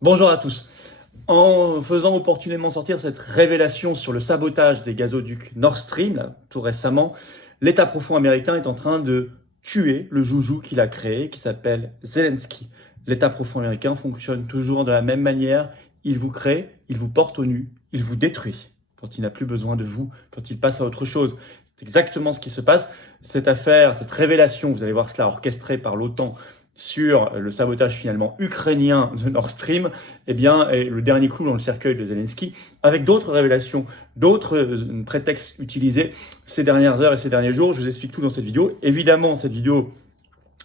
Bonjour à tous. En faisant opportunément sortir cette révélation sur le sabotage des gazoducs Nord Stream, là, tout récemment, l'État profond américain est en train de tuer le joujou qu'il a créé, qui s'appelle Zelensky. L'État profond américain fonctionne toujours de la même manière. Il vous crée, il vous porte au nu, il vous détruit quand il n'a plus besoin de vous, quand il passe à autre chose. C'est exactement ce qui se passe. Cette affaire, cette révélation, vous allez voir cela orchestrée par l'OTAN, sur le sabotage finalement ukrainien de Nord Stream, eh bien, est le dernier clou dans le cercueil de Zelensky, avec d'autres révélations, d'autres prétextes utilisés ces dernières heures et ces derniers jours. Je vous explique tout dans cette vidéo. Évidemment, cette vidéo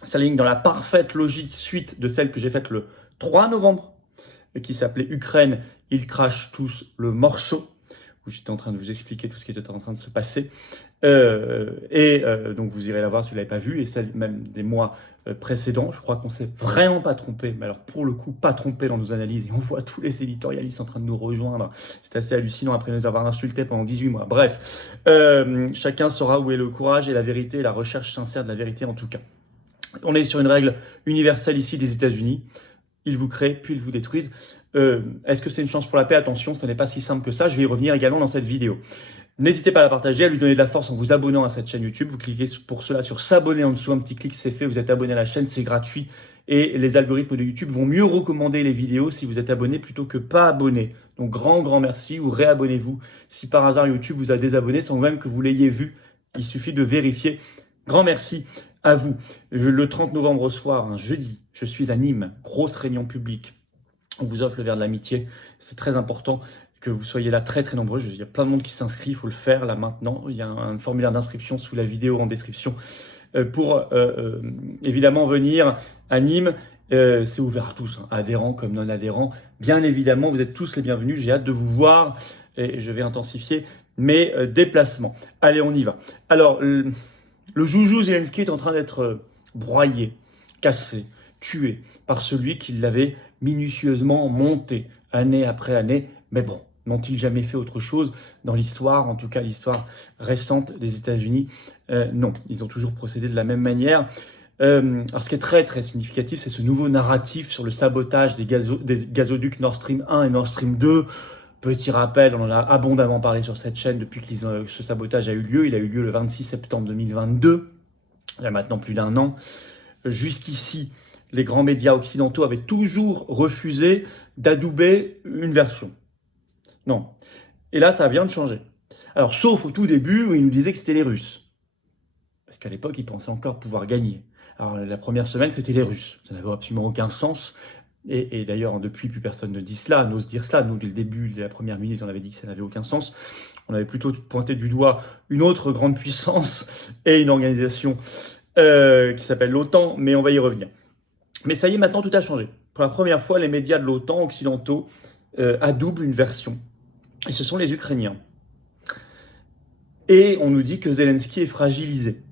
s'aligne dans la parfaite logique suite de celle que j'ai faite le 3 novembre, qui s'appelait Ukraine, ils crachent tous le morceau, où j'étais en train de vous expliquer tout ce qui était en train de se passer. Donc vous irez la voir si vous ne l'avez pas vue, et celle même des mois précédents. Je crois qu'on s'est vraiment pas trompé, mais alors pour le coup pas trompé dans nos analyses, et on voit tous les éditorialistes en train de nous rejoindre. C'est assez hallucinant après nous avoir insultés pendant 18 mois. Bref, chacun saura où est le courage et la vérité, la recherche sincère de la vérité en tout cas. On est sur une règle universelle ici des États-Unis. Ils vous créent, puis ils vous détruisent. Est-ce que c'est une chance pour la paix? Attention, ça n'est pas si simple que ça. Je vais y revenir également dans cette vidéo. N'hésitez pas à la partager, à lui donner de la force en vous abonnant à cette chaîne YouTube. Vous cliquez pour cela sur s'abonner en dessous, un petit clic, c'est fait. Vous êtes abonné à la chaîne, c'est gratuit. Et les algorithmes de YouTube vont mieux recommander les vidéos si vous êtes abonné plutôt que pas abonné. Donc grand merci, ou réabonnez-vous si par hasard YouTube vous a désabonné sans même que vous l'ayez vu. Il suffit de vérifier. Grand merci à vous. Le 30 novembre au soir, un jeudi, je suis à Nîmes, grosse réunion publique. On vous offre le verre de l'amitié, c'est très important que vous soyez là très nombreux. Il y a plein de monde qui s'inscrit, il faut le faire là maintenant. Il y a un formulaire d'inscription sous la vidéo en description pour évidemment venir à Nîmes. C'est ouvert à tous, hein, adhérents comme non adhérents. Bien évidemment, vous êtes tous les bienvenus. J'ai hâte de vous voir et je vais intensifier mes déplacements. Allez, on y va. Alors, le joujou Zelensky est en train d'être broyé, cassé, tué par celui qui l'avait minutieusement monté année après année. Mais bon, n'ont-ils jamais fait autre chose dans l'histoire, en tout cas l'histoire récente des États-Unis? Non, ils ont toujours procédé de la même manière. Alors ce qui est très significatif, c'est ce nouveau narratif sur le sabotage des gazoducs Nord Stream 1 et Nord Stream 2. Petit rappel, on en a abondamment parlé sur cette chaîne depuis que ce sabotage a eu lieu. Il a eu lieu le 26 septembre 2022, il y a maintenant plus d'un an. Jusqu'ici, les grands médias occidentaux avaient toujours refusé d'adouber une version. Non. Et là, ça vient de changer. Alors, sauf au tout début où ils nous disaient que c'était les Russes. Parce qu'à l'époque, ils pensaient encore pouvoir gagner. Alors, la première semaine, c'était les Russes. Ça n'avait absolument aucun sens. Et d'ailleurs, depuis, plus personne ne dit cela, n'ose dire cela. Nous, dès le début, dès la première minute, on avait dit que ça n'avait aucun sens. On avait plutôt pointé du doigt une autre grande puissance et une organisation qui s'appelle l'OTAN, mais on va y revenir. Mais ça y est, maintenant, tout a changé. Pour la première fois, les médias de l'OTAN occidentaux adoubent une version. Et ce sont les Ukrainiens. Et on nous dit que Zelensky est fragilisé.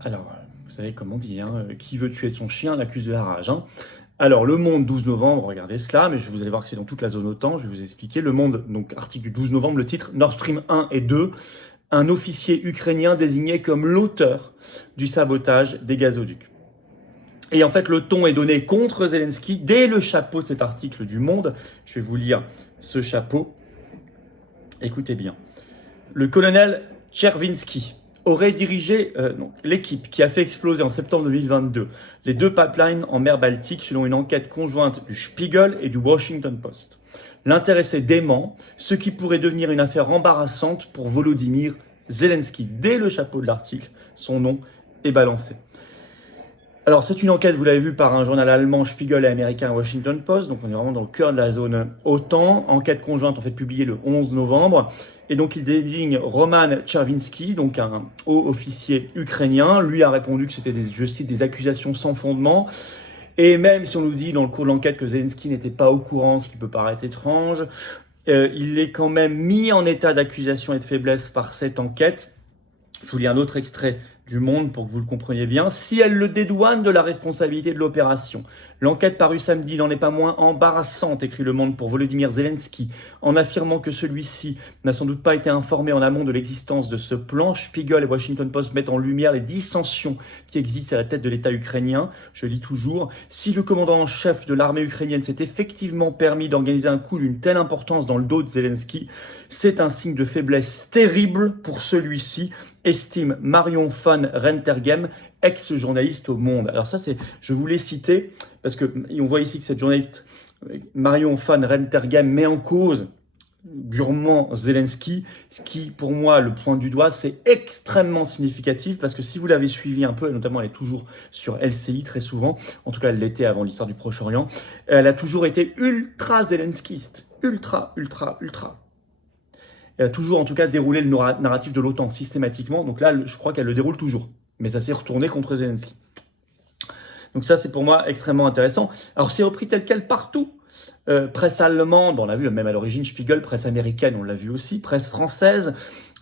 Alors, vous savez comment on dit, hein, qui veut tuer son chien l'accuse de la rage. Hein. Alors, Le Monde, 12 novembre, regardez cela, mais vous allez voir que c'est dans toute la zone OTAN, je vais vous expliquer. Le Monde, donc article du 12 novembre, le titre, Nord Stream 1 et 2, un officier ukrainien désigné comme l'auteur du sabotage des gazoducs. Et en fait, le ton est donné contre Zelensky dès le chapeau de cet article du Monde. Je vais vous lire ce chapeau. Écoutez bien. Le colonel Chervinsky aurait dirigé l'équipe qui a fait exploser en septembre 2022 les deux pipelines en mer Baltique selon une enquête conjointe du Spiegel et du Washington Post. L'intéressé dément, ce qui pourrait devenir une affaire embarrassante pour Volodymyr Zelensky. Dès le chapeau de l'article, son nom est balancé. Alors, c'est une enquête, vous l'avez vu, par un journal allemand Spiegel et américain Washington Post. Donc, on est vraiment dans le cœur de la zone OTAN. Enquête conjointe, en fait, publiée le 11 novembre. Et donc, il désigne Roman Chervinsky, donc un haut officier ukrainien. Lui a répondu que c'était, je cite, des accusations sans fondement. Et même si on nous dit dans le cours de l'enquête que Zelensky n'était pas au courant, ce qui peut paraître étrange, il est quand même mis en état d'accusation et de faiblesse par cette enquête. Je vous lis un autre extrait du Monde pour que vous le compreniez bien, si elle le dédouane de la responsabilité de l'opération. L'enquête parue samedi n'en est pas moins embarrassante, écrit Le Monde pour Volodymyr Zelensky, en affirmant que celui-ci n'a sans doute pas été informé en amont de l'existence de ce plan. Spiegel et Washington Post mettent en lumière les dissensions qui existent à la tête de l'État ukrainien. Je lis toujours, si le commandant en chef de l'armée ukrainienne s'est effectivement permis d'organiser un coup d'une telle importance dans le dos de Zelensky, c'est un signe de faiblesse terrible pour celui-ci, estime Marion van Rentergem, ex-journaliste au Monde. Alors ça, je voulais citer, parce qu'on voit ici que cette journaliste, Marion van Rentergem, met en cause durement Zelensky, ce qui, pour moi, le point du doigt, c'est extrêmement significatif, parce que si vous l'avez suivi un peu, et notamment elle est toujours sur LCI très souvent, en tout cas elle l'était avant l'histoire du Proche-Orient, elle a toujours été ultra zelenskiste, ultra. Elle a toujours, en tout cas, déroulé le narratif de l'OTAN systématiquement. Donc là, je crois qu'elle le déroule toujours. Mais ça s'est retourné contre Zelensky. Donc ça, c'est pour moi extrêmement intéressant. Alors, c'est repris tel quel partout. Presse allemande, on l'a vu, même à l'origine, Spiegel, presse américaine, on l'a vu aussi, presse française,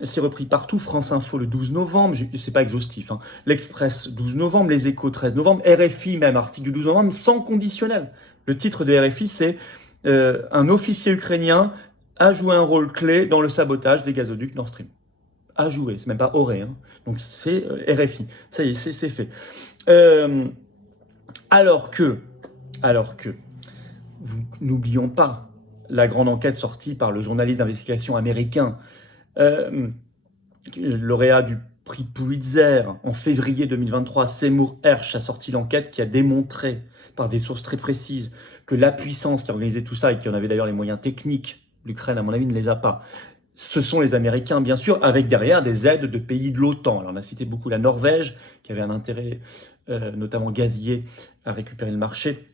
c'est repris partout. France Info le 12 novembre, c'est pas exhaustif, hein. L'Express 12 novembre, Les Échos 13 novembre, RFI même, article du 12 novembre, sans conditionnel. Le titre de RFI, c'est un officier ukrainien a joué un rôle clé dans le sabotage des gazoducs Nord Stream. A joué, c'est même pas aurait. Hein. Donc c'est RFI. Ça y est, c'est fait. Alors que, n'oublions pas la grande enquête sortie par le journaliste d'investigation américain, lauréat du prix Pulitzer en février 2023, Seymour Hersh a sorti l'enquête qui a démontré par des sources très précises que la puissance qui a organisé tout ça et qui en avait d'ailleurs les moyens techniques, l'Ukraine, à mon avis, ne les a pas. Ce sont les Américains, bien sûr, avec derrière des aides de pays de l'OTAN. Alors, on a cité beaucoup la Norvège, qui avait un intérêt, notamment gazier, à récupérer le marché.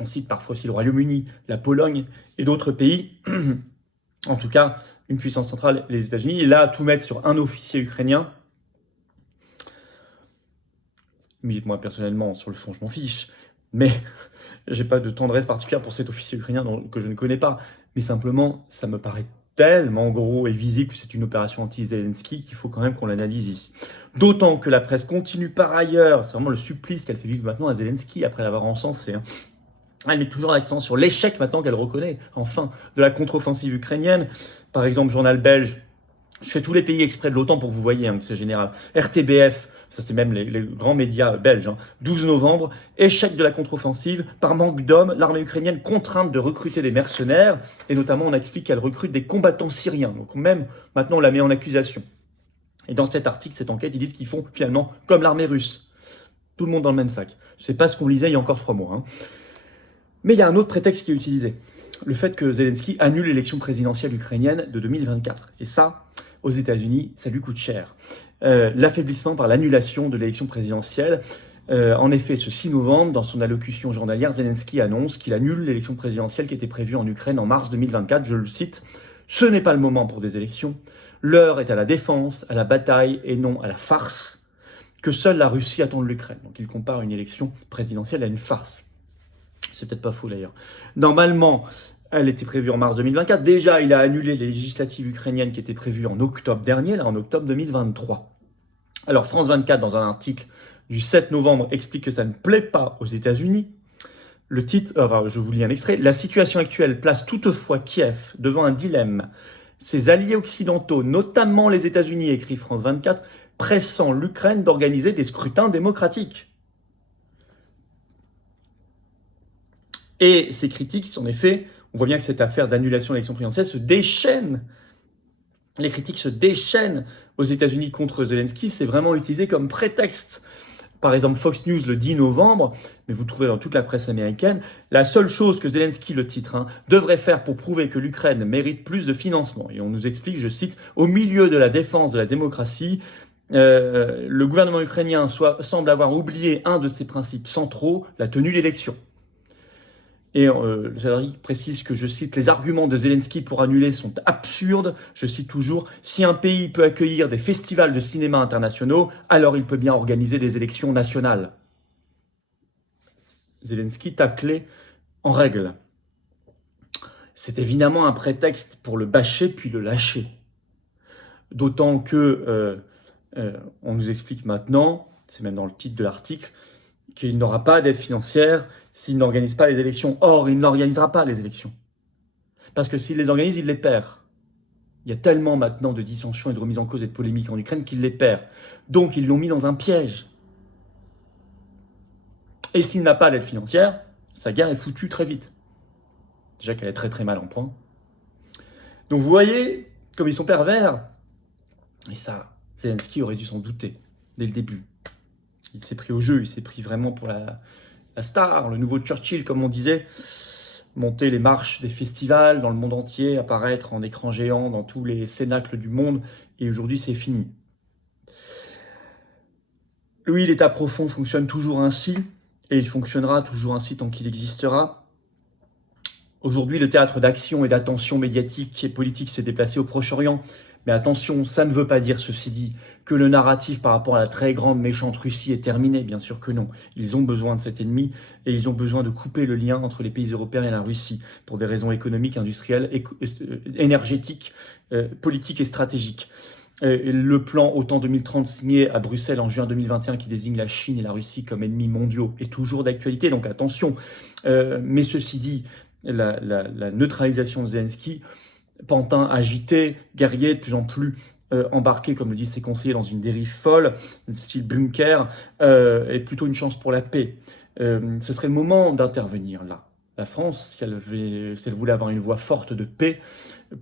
On cite parfois aussi le Royaume-Uni, la Pologne et d'autres pays. En tout cas, une puissance centrale, les États-Unis. Et là, tout mettre sur un officier ukrainien. Mais moi, personnellement, sur le fond, je m'en fiche. Mais j'ai pas de tendresse particulière pour cet officier ukrainien que je ne connais pas. Mais simplement, ça me paraît tellement gros et visible que c'est une opération anti-Zelensky qu'il faut quand même qu'on l'analyse ici. D'autant que la presse continue par ailleurs, c'est vraiment le supplice qu'elle fait vivre maintenant à Zelensky après l'avoir encensé. Elle met toujours l'accent sur l'échec maintenant qu'elle reconnaît, enfin, de la contre-offensive ukrainienne. Par exemple, journal belge, je fais tous les pays exprès de l'OTAN pour que vous voyez que c'est général. RTBF, ça c'est même les grands médias belges, 12 novembre, échec de la contre-offensive, par manque d'hommes, l'armée ukrainienne contrainte de recruter des mercenaires, et notamment on explique qu'elle recrute des combattants syriens, donc même maintenant on la met en accusation. Et dans cet article, cette enquête, ils disent qu'ils font finalement comme l'armée russe. Tout le monde dans le même sac. C'est pas ce qu'on lisait il y a encore 3 mois. Mais il y a un autre prétexte qui est utilisé. Le fait que Zelensky annule l'élection présidentielle ukrainienne de 2024. Et ça, aux États-Unis, ça lui coûte cher. L'affaiblissement par l'annulation de l'élection présidentielle. En effet, ce 6 novembre, dans son allocution journalière, Zelensky annonce qu'il annule l'élection présidentielle qui était prévue en Ukraine en mars 2024. Je le cite, « Ce n'est pas le moment pour des élections. L'heure est à la défense, à la bataille et non à la farce, que seule la Russie attend de l'Ukraine. » Donc il compare une élection présidentielle à une farce. C'est peut-être pas faux d'ailleurs. Normalement, elle était prévue en mars 2024. Déjà, il a annulé les législatives ukrainiennes qui étaient prévues en octobre dernier, là en octobre 2023. Alors France 24, dans un article du 7 novembre, explique que ça ne plaît pas aux États-Unis. Le titre, je vous lis un extrait. La situation actuelle place toutefois Kiev devant un dilemme. Ses alliés occidentaux, notamment les États-Unis, écrit France 24, pressant l'Ukraine d'organiser des scrutins démocratiques. Et ces critiques, en effet, on voit bien que cette affaire d'annulation de l'élection présidentielle se déchaîne. Les critiques se déchaînent aux États-Unis contre Zelensky. C'est vraiment utilisé comme prétexte. Par exemple, Fox News le 10 novembre, mais vous trouvez dans toute la presse américaine, la seule chose que Zelensky, le titre, devrait faire pour prouver que l'Ukraine mérite plus de financement. Et on nous explique, je cite, au milieu de la défense de la démocratie, le gouvernement ukrainien semble avoir oublié un de ses principes centraux, la tenue d'élections. Et Zelensky précise que, je cite, les arguments de Zelensky pour annuler sont absurdes. Je cite toujours, si un pays peut accueillir des festivals de cinéma internationaux, alors il peut bien organiser des élections nationales. Zelensky taclé en règle. C'est évidemment un prétexte pour le bâcher puis le lâcher. D'autant que On nous explique maintenant, c'est même dans le titre de l'article, qu'il n'aura pas d'aide financière s'il n'organise pas les élections. Or, il n'organisera pas les élections. Parce que s'il les organise, il les perd. Il y a tellement maintenant de dissensions et de remises en cause et de polémiques en Ukraine qu'il les perd. Donc, ils l'ont mis dans un piège. Et s'il n'a pas d'aide financière, sa guerre est foutue très vite. Déjà qu'elle est très très mal en point. Donc vous voyez comme ils sont pervers. Et ça, Zelensky aurait dû s'en douter dès le début. Il s'est pris au jeu, il s'est pris vraiment pour la star, le nouveau Churchill comme on disait. Monter les marches des festivals dans le monde entier, apparaître en écran géant dans tous les cénacles du monde. Et aujourd'hui c'est fini. Oui, l'État profond fonctionne toujours ainsi. Et il fonctionnera toujours ainsi tant qu'il existera. Aujourd'hui, le théâtre d'action et d'attention médiatique et politique s'est déplacé au Proche-Orient. Mais attention, ça ne veut pas dire, ceci dit, que le narratif par rapport à la très grande méchante Russie est terminé. Bien sûr que non. Ils ont besoin de cet ennemi et ils ont besoin de couper le lien entre les pays européens et la Russie pour des raisons économiques, industrielles, énergétiques, politiques et stratégiques. Le plan OTAN 2030 signé à Bruxelles en juin 2021 qui désigne la Chine et la Russie comme ennemis mondiaux est toujours d'actualité, donc attention. Mais ceci dit, la neutralisation de Zelensky, pantin agité, guerrier, de plus en plus embarqué, comme le disent ses conseillers, dans une dérive folle, style bunker, est plutôt une chance pour la paix. Ce serait le moment d'intervenir là. La France, si elle voulait avoir une voie forte de paix,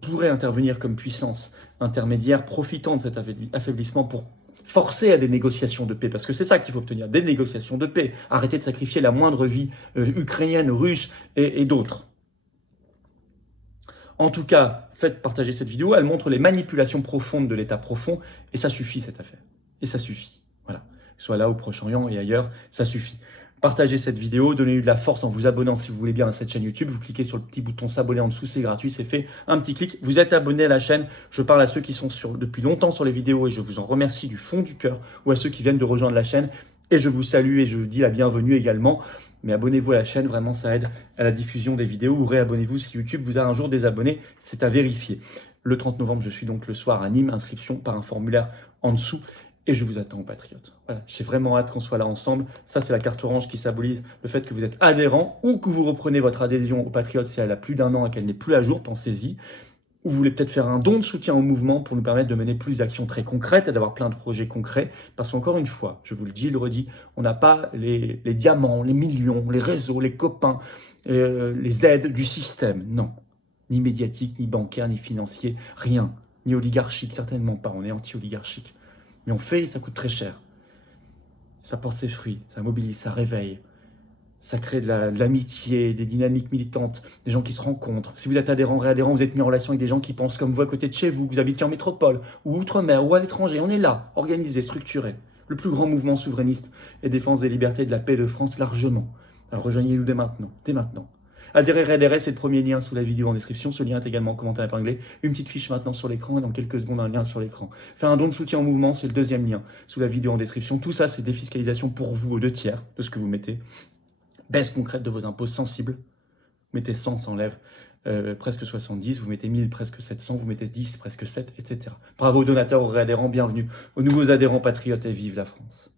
pourrait intervenir comme puissance intermédiaire, profitant de cet affaiblissement pour forcer à des négociations de paix, parce que c'est ça qu'il faut obtenir, des négociations de paix, arrêter de sacrifier la moindre vie ukrainienne, russe et d'autres. En tout cas, faites partager cette vidéo, elle montre les manipulations profondes de l'État profond, et ça suffit cette affaire. Et ça suffit. Voilà. Soit là au Proche-Orient et ailleurs, ça suffit. Partagez cette vidéo, donnez-lui de la force en vous abonnant si vous voulez bien à cette chaîne YouTube. Vous cliquez sur le petit bouton s'abonner en dessous, c'est gratuit, c'est fait. Un petit clic, vous êtes abonné à la chaîne. Je parle à ceux qui sont depuis longtemps sur les vidéos et je vous en remercie du fond du cœur, ou à ceux qui viennent de rejoindre la chaîne. Et je vous salue et je vous dis la bienvenue également. Mais abonnez-vous à la chaîne, vraiment ça aide à la diffusion des vidéos, ou réabonnez-vous si YouTube vous a un jour désabonné, c'est à vérifier. Le 30 novembre, je suis donc le soir à Nîmes, inscription par un formulaire en dessous. Et je vous attends aux Patriotes. Voilà, j'ai vraiment hâte qu'on soit là ensemble. Ça, c'est la carte orange qui symbolise le fait que vous êtes adhérent ou que vous reprenez votre adhésion aux Patriotes si elle a plus d'1 an et qu'elle n'est plus à jour, pensez-y. Ou vous voulez peut-être faire un don de soutien au mouvement pour nous permettre de mener plus d'actions très concrètes et d'avoir plein de projets concrets. Parce qu'encore une fois, je vous le dis, je le redis, on n'a pas les diamants, les millions, les réseaux, les copains, les aides du système. Non. Ni médiatique, ni bancaire, ni financier, rien. Ni oligarchique, certainement pas. On est anti-oligarchique. Mais on fait et ça coûte très cher. Ça porte ses fruits, ça mobilise, ça réveille. Ça crée de l'amitié, des dynamiques militantes, des gens qui se rencontrent. Si vous êtes adhérent, réadhérent, vous êtes mis en relation avec des gens qui pensent comme vous à côté de chez vous, que vous habitez en métropole, ou outre-mer, ou à l'étranger. On est là, organisé, structuré. Le plus grand mouvement souverainiste et défense des libertés et de la paix de France largement. Alors rejoignez-nous dès maintenant, dès maintenant. Adhérer, réadhérer, c'est le premier lien sous la vidéo en description. Ce lien est également en commentaire épinglé. Une petite fiche maintenant sur l'écran et dans quelques secondes un lien sur l'écran. Faire un don de soutien au mouvement, c'est le deuxième lien sous la vidéo en description. Tout ça, c'est défiscalisation pour vous aux 2/3 de ce que vous mettez. Baisse concrète de vos impôts sensibles. Vous mettez 100, ça enlève presque 70. Vous mettez 1000, presque 700. Vous mettez 10, presque 7, etc. Bravo aux donateurs, aux réadhérents, bienvenue aux nouveaux adhérents patriotes et vive la France.